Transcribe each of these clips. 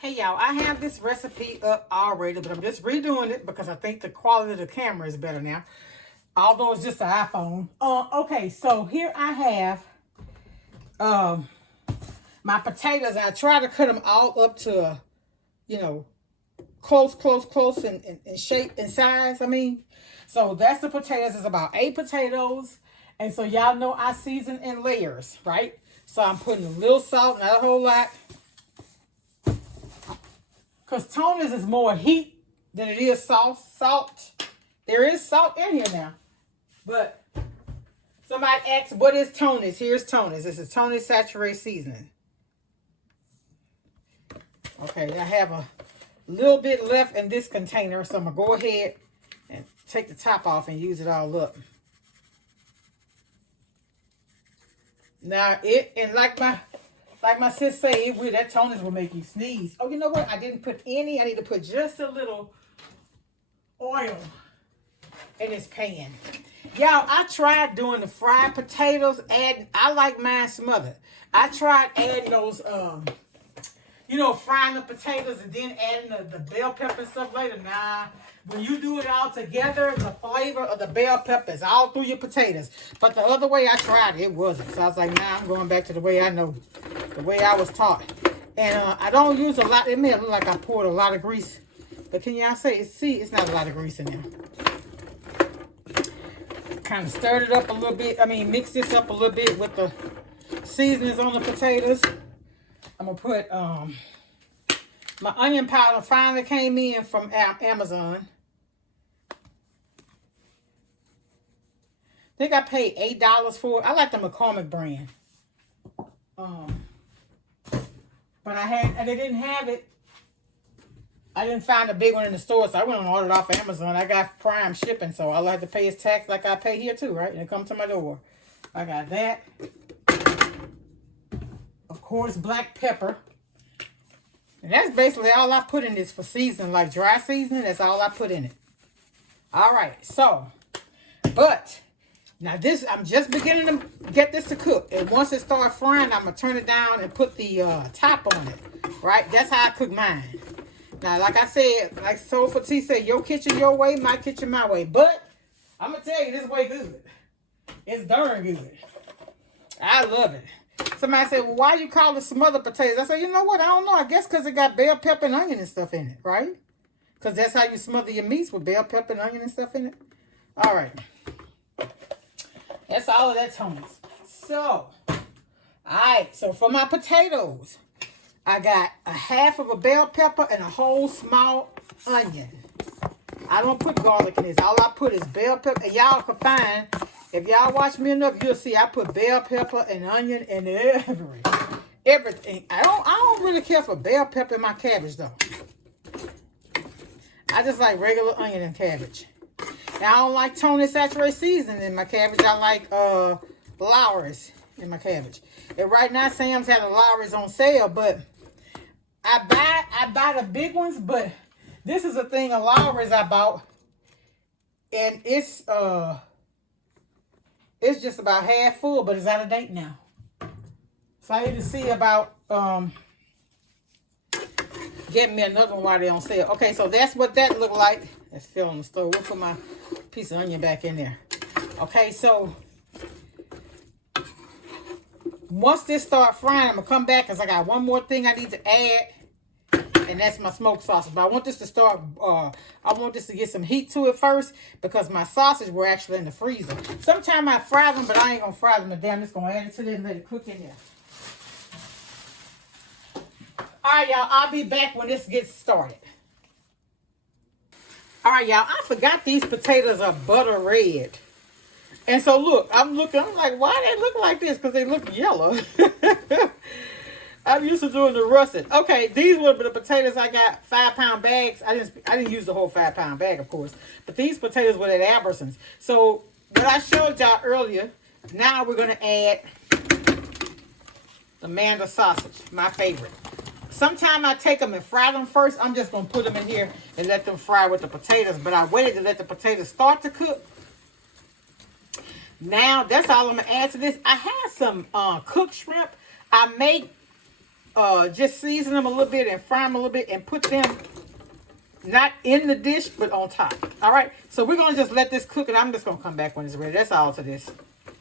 Hey y'all, I have this recipe up already, but I'm just redoing it because I think the quality of the camera is better now. Although it's just an iPhone. Okay, so here I have my potatoes. I try to cut them all up to, close in shape and size. So that's the potatoes. It's about 8 potatoes. And so y'all know I season in layers, right? So I'm putting a little salt, not a whole lot. Because Tony's is more heat than it is salt. There is salt in here now. But somebody asked, what is Tony's? Here's Tony's. This is Tony's saturated seasoning. Okay, I have a little bit left in this container. So I'm going to go ahead and take the top off and use it all up. Now, like my sis say, that Tony's will make you sneeze. Oh, you know what? I didn't put any. I need to put just a little oil in this pan. Y'all, I tried doing the fried potatoes. I like mine smothered. I tried adding those, frying the potatoes and then adding the bell pepper and stuff later. Nah, when you do it all together, the flavor of the bell pepper is all through your potatoes. But the other way I tried it wasn't. So I was like, nah, I'm going back to the way I know, the way I was taught. And I don't use a lot. It may look like I poured a lot of grease. But can y'all see, it's not a lot of grease in there. Kind of stirred it up a little bit. Mix this up a little bit with the seasonings on the potatoes. I'm going to put my onion powder finally came in from Amazon. I think I paid $8 for it. I like the McCormick brand. But they didn't have it. I didn't find a big one in the store, so I went and ordered off Amazon. I got Prime shipping, so all I have to pay is tax like I pay here too, right? And it comes to my door. I got that. Of course, black pepper. And that's basically all I put in this for seasoning, like dry seasoning. That's all I put in it. All right, so, but now this, I'm just beginning to get this to cook. And once it starts frying, I'm going to turn it down and put the top on it, right? That's how I cook mine. Now, like I said, like Soul for T said, your kitchen your way, my kitchen my way. But I'm going to tell you, this way good. It's darn good. I love it. Somebody said, well, why you call it smothered potatoes? I said, you know what? I don't know. I guess because it got bell pepper and onion and stuff in it, right? Because that's how you smother your meats, with bell pepper and onion and stuff in it. All right. That's all of that, Tony's. So, all right. So, for my potatoes, I got a half of a bell pepper and a whole small onion. I don't put garlic in this. All I put is bell pepper. And y'all can find... If y'all watch me enough, you'll see I put bell pepper and onion and everything. I don't really care for bell pepper in my cabbage though. I just like regular onion and cabbage. Now I don't like Tony's saturated seasoning in my cabbage. I like LOUISANA in my cabbage. And right now Sam's had a LOUISANA on sale, but I buy the big ones, but this is a thing of LOUISANA I bought. And it's just about half full, but it's out of date now. So I need to see about getting me another one while they're on sale. Okay, so that's what that looked like. That's still on the stove. We'll put my piece of onion back in there. Okay, so once this starts frying, I'm going to come back because I got one more thing I need to add. And that's my smoked sausage. But I want this to start, I want this to get some heat to it first because my sausage were actually in the freezer. Sometimes I fry them, but I ain't going to fry them today. I'm just going to add it to it and let it cook in there. All right, y'all. I'll be back when this gets started. All right, y'all. I forgot these potatoes are butter red. And so, look, I'm like, why they look like this? Because they look yellow. I'm used to doing the russet. Okay, these were the potatoes I got 5-pound bags. I didn't use the whole 5-pound bag, of course. But these potatoes were at Albertsons. So what I showed y'all earlier, now we're going to add the MANNY'S sausage, my favorite. Sometimes I take them and fry them first. I'm just going to put them in here and let them fry with the potatoes. But I waited to let the potatoes start to cook. Now, that's all I'm going to add to this. I had some cooked shrimp. I made just season them a little bit and fry them a little bit and put them not in the dish, but on top. All right. So we're going to just let this cook, and I'm just going to come back when it's ready. That's all to this.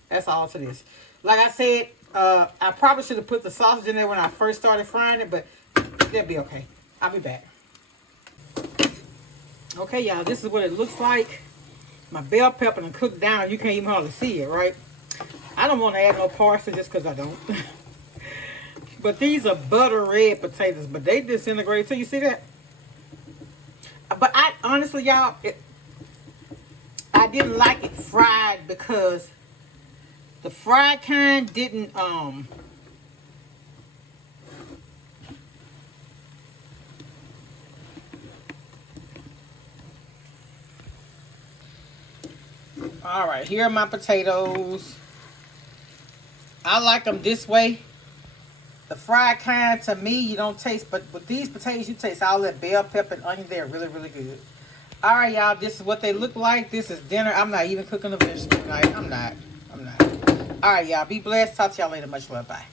That's all to this. Like I said, I probably should have put the sausage in there when I first started frying it, but that'll be okay. I'll be back. Okay, y'all, this is what it looks like. My bell pepper and cooked down. You can't even hardly see it, right? I don't want to add no parsley just because I don't. But these are butter red potatoes, but they disintegrate. So you see that? But I honestly, y'all, I didn't like it fried because the fried kind didn't all right, here are my potatoes. I like them this way. The fried kind, to me, you don't taste, but with these potatoes, you taste all that bell pepper and onion. They're really, really good. All right, y'all, this is what they look like. This is dinner. I'm not even cooking the vegetables tonight. I'm not. All right, y'all, be blessed. Talk to y'all later. Much love. Bye.